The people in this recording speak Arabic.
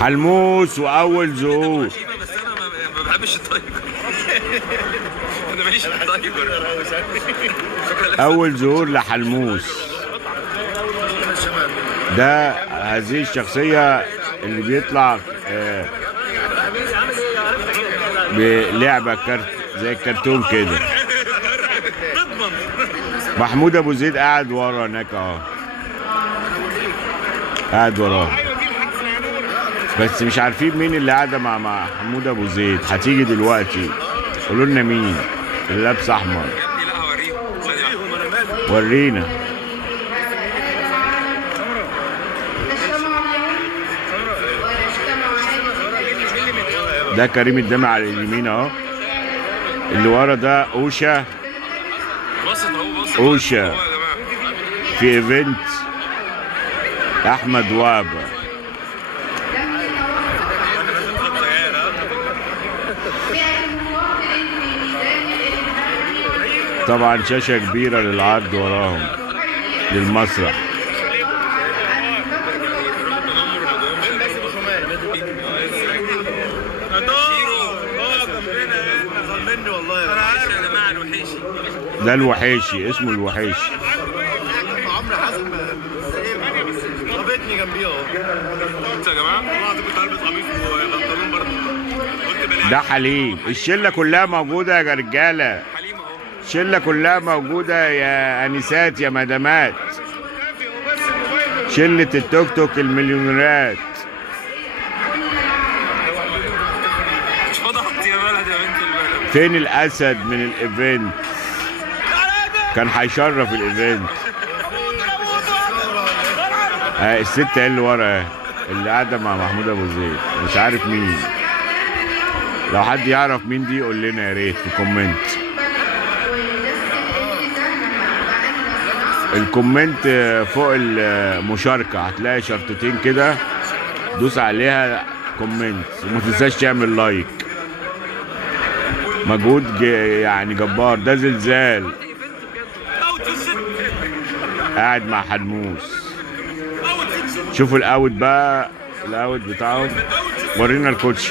حلموس واول ظهور. بس انا ما بحبش التايجر. انا ماليش في التايجر. اول ظهور لحلموس ده، هذه الشخصية اللي بيطلع بلعبة كارت زي الكرتون كده. محمود ابو زيد قاعد ورا هناك اهو، قاعد وراه، بس مش عارفين مين اللي قاعده مع محمود ابو زيد. هتيجي دلوقتي، قولوا لنا مين اللي لابس احمر. ورينا. ده كريم الدمع على اليمين اهو، اللي ورا ده اوشا. اوشا في ايفنت احمد وابا. طبعا شاشة كبيرة للعرض وراهم للمسرح. ده الوحيشي، اسمه الوحيشي. عمرو حسن رابطني جنبيه اهو. انتوا يا جماعه والله كنت هلبس قميص وبنطلون برضه. ده حليم. الشله كلها موجوده يا رجاله، الشله كلها موجوده يا انسات يا مدامات، شله التوك توك المليونيرات. فين الاسد من الايفنت؟ كان هيشرف الايفنت. الست اللي ورا اللي قاعده مع محمود ابو زيد، مش عارف مين. لو حد يعرف مين دي يقول لنا يا ريت في كومنت. الكومنت فوق المشاركه هتلاقي شرطتين كده، دوس عليها كومنت وما تنساش تعمل لايك. مجهود يعني جبار. ده زلزال قاعد مع حلموس. شوفوا الاوت بقى، الاوت بتاعهم. ورينا الكوتش.